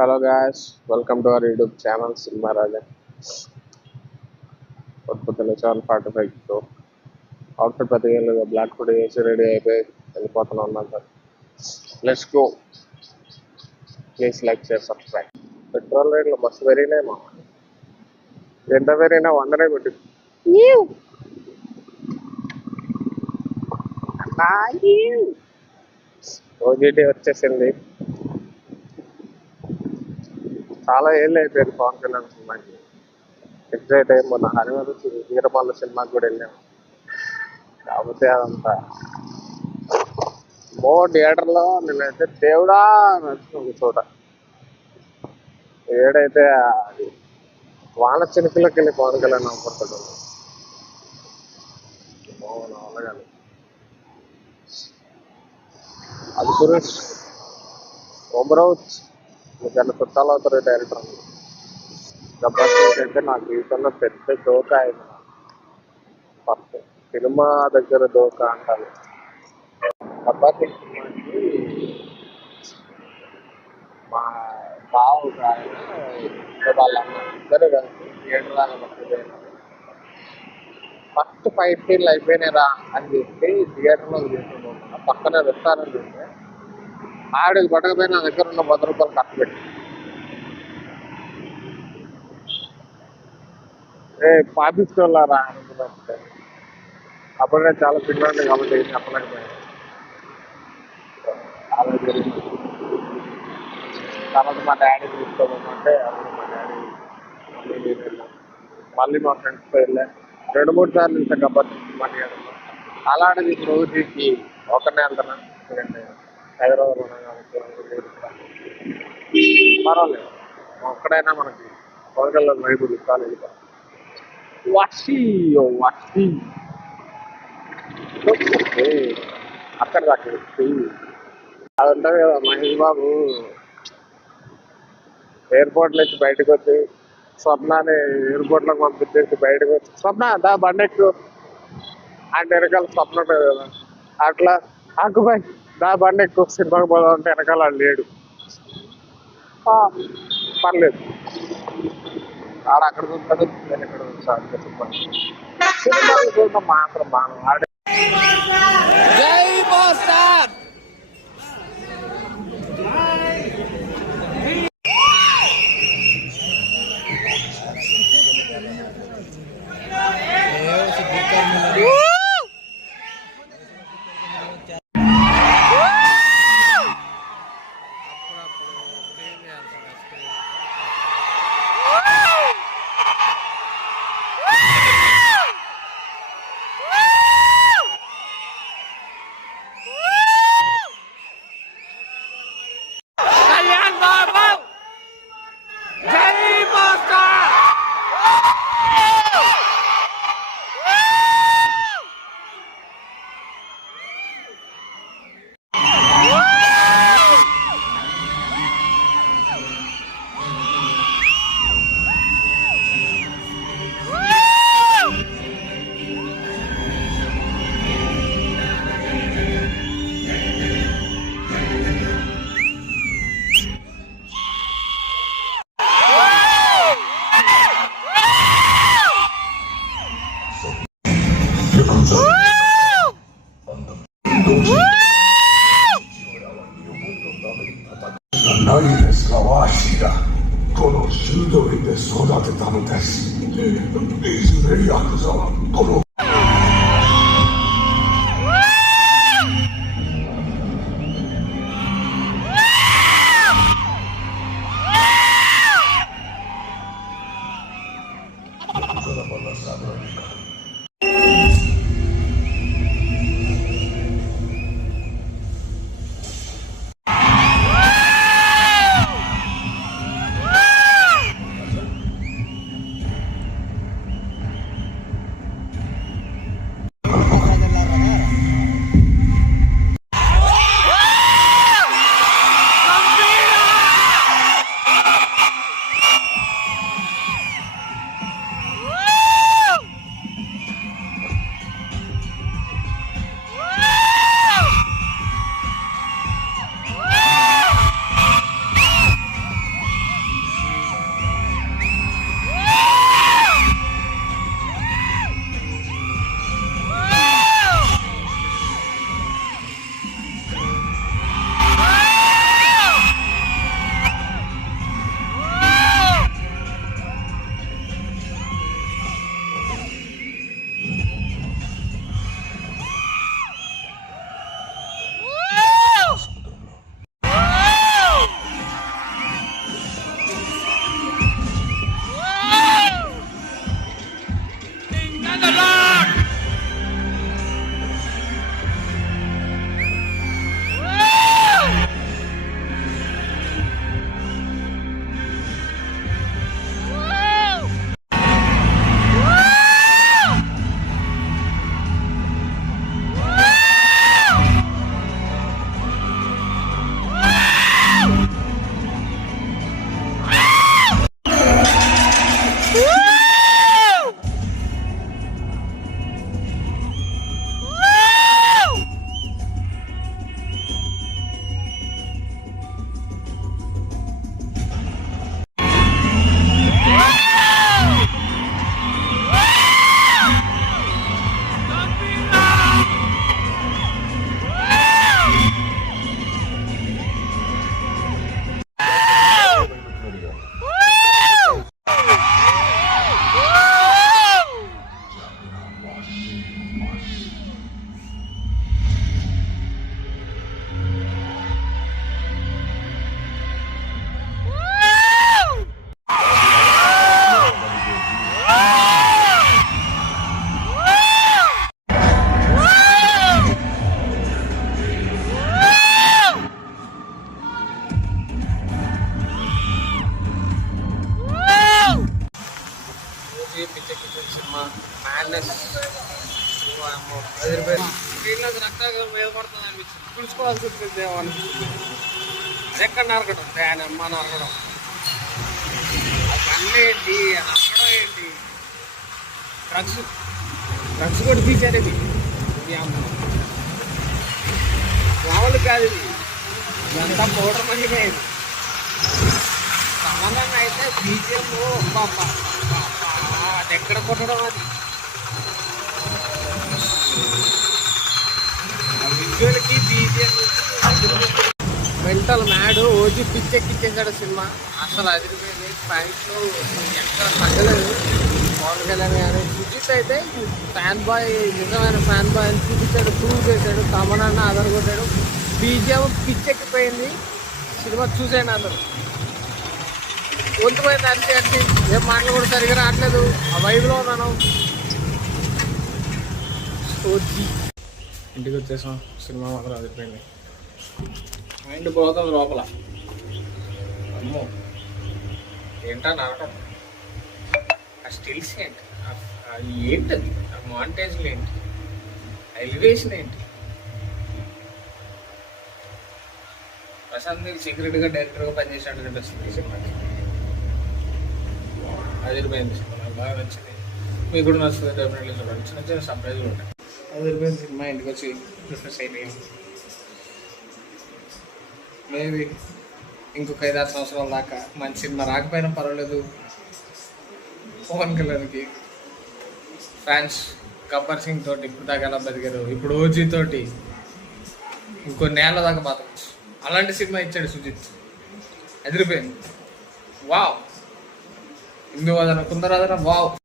Hello guys, welcome to our YouTube channel cinema Raja. పొద్దున్న 7:45 outfit పెద్దగా black food వేసి ready అయిపోయి వెళ్ళిపోతున్నా ఉన్నాను sir. Let's go. Please like share subscribe. Petrol రేట్లు మస్తు పెరిగినాయి మా. ఎంత పెరిగినా 100 కొట్టి ఓజీటీ వచ్చేసింది. చాలా ఏళ్ళు అయిపోయింది పవన్ కళ్యాణ్ సినిమాకి. ఎగ్జైట్ అయ్యి మొన్న హరివర్ వీరమల్ల సినిమాకి కూడా వెళ్ళాము. కాకపోతే అదంతా థియేటర్లో నేనైతే దేవుడా నచ్చిన చోట ఏడైతే అది వాన చినుకులకి వెళ్ళి పవన్ కళ్యాణ్ అవ్వబడతాడు. అలాగే అది సురేష్ ఓమరావు మీకు చుట్టాలు అవుతారు డైరెక్టర్. గబ్బర్ సింగ్ అయితే నా జీవితంలో పెద్ద దోక అయింది. ఫస్ట్ సినిమా దగ్గర దోక అంటారు. గబ్బర్ సింగ్ సినిమాకి మా బావు వాళ్ళ ఇద్దరు కలిసి థియేటర్ దాకా పట్టుకుపోయినారు. ఫస్ట్ ఫైట్ సీన్లు అయిపోయినారా అని చెప్పి థియేటర్లో తీసుకుంటున్నా. పక్కన రెస్టారెంట్ ఉంటే ఆడికి పట్టకపోయినా నా దగ్గర ఉన్న 100 రూపాయలు ఖర్చు పెట్టి పాపిస్తోళ్ళారా అనుకున్నట్టు. అప్పుడు నేను చాలా పిల్లలు కాబట్టి ఏం చెప్పలేకపోయాను. అలా జరిగింది. తర్వాత మా డాడీ తీసుకోమంటే అప్పుడు మా డాడీ మళ్ళీ మా ఫ్రెండ్స్తో వెళ్ళాను. 2-3 సార్లు ఇంకా గబ్బర్ సినిమా థియేటర్లో. అలాంటిది ఇప్పుడు ఓజీకి ఒకనే వెళ్తున్నాను. ఎందుకంటే హైదరాబాద్ పర్వాలేదు, ఒక్కడైనా మనకి పొగల్లో వైపులు కాలేదు. వషి అక్కడ దాకా అది ఉంటుంది కదా. మహేష్ బాబు ఎయిర్పోర్ట్ నుంచి బయటకు వచ్చి స్వప్నాన్ని ఎయిర్పోర్ట్లోకి పంపించేసి బయటకు వచ్చి స్వప్న దా బండెక్కు అంటే వెనకాల స్వప్న ఉంటుంది కదా. అట్లా ఆకుబాయ్ దా బండెక్కు సినిమాకి పోదాం అంటే వెనకాల లేడు. పర్లేదు, ఆడ అక్కడ చూస్తాడు, నేను ఇక్కడ చూస్తాను. సినిమాలు చూడడం మాత్రం బాగా ఆడే. పిచ్చెక్కించిన సినిమా మ్యాడ్నెస్. స్క్రీన్లో రక్తంగా మీద పడుతుంది అనిపించింది. చూసుకోవాల్సి ఉంటుంది అనిపిస్తుంది. అది ఎక్కడ నరకడం దాని అమ్మ నరకడం, ఆ కళ్ళు ఏంటి, నరకడం ఏంటి, డ్రగ్స్ కూడా తీసారు. ఇది మామూలు కాదు, ఇది ఇదంతా పౌడర్ మహిమే. ఇది సంబంధంగా అయితే బీజిఎం అది ఎక్కడ కొట్టడం, అది విజువల్కి బీజిఎం మెంటల్ మ్యాడ్. ఓజీ పిచ్చెక్కిచ్చేసాడు సినిమా. అసలు అదిరిపోయింది. ఫైట్లో ఎక్కడ తగ్గలేదు. పవన్ కళ్యాణ్ గారు సుజిత్ అయితే ఫ్యాన్ బాయ్, నిజమైన ఫ్యాన్ బాయ్ అని చూపించాడు, ప్రూవ్ చేశాడు. తమనన్న అదరగొట్టాడు. బీజిఎం పిచ్చెక్కిపోయింది. సినిమా చూసాను అందరూ. వంతుపోయింది అంతే. అంటే ఏం మాటలు కూడా సరిగ్గా రావట్లేదు. ఆ వైపులో ఉన్నాను. ఇంటికి వచ్చేసాం. సినిమా మాత్రం అదిరిపోయింది. మైండ్ పోతుంది లోపల. అమ్మో ఏంటా నరకం, ఆ స్టిల్స్ ఏంటి, ఏంటది, ఆ మాంటేజ్లు ఏంటి, ఎలివేషన్ ఏంటి. ప్రశాంత్ నీల్ సీక్రెట్గా డైరెక్టర్గా పనిచేసినట్టు కనిపిస్తుంది ఈ సినిమాకి. అదిరిపోయింది సినిమా. నాకు బాగా నచ్చింది. మీకు కూడా నచ్చుతుంది. డెఫినెట్లీ చూడండి. చిన్న చిన్న సర్ప్రైజ్లు ఉంటాయి. అదిరిపోయింది సినిమా. ఇంటికి వచ్చి ప్రిఫరెన్స్ అయిపోయింది. మేబీ ఇంకొక 5-6 సంవత్సరాల దాకా మంచి సినిమా రాకపోయినా పర్వాలేదు. పవన్ కళ్యాణ్కి ఫ్యాన్స్ గబ్బర్ సింగ్ తోటి ఇప్పుడు దాకా ఎలా బతికారు, ఇప్పుడు ఓజీ తోటి ఇంకొన్ని ఏళ్ళ దాకా బతకచ్చు. అలాంటి సినిమా ఇచ్చాడు సుజిత్. ఎదిరిపోయింది. వావ్. ఇందువదన కుందరాదన వావ్.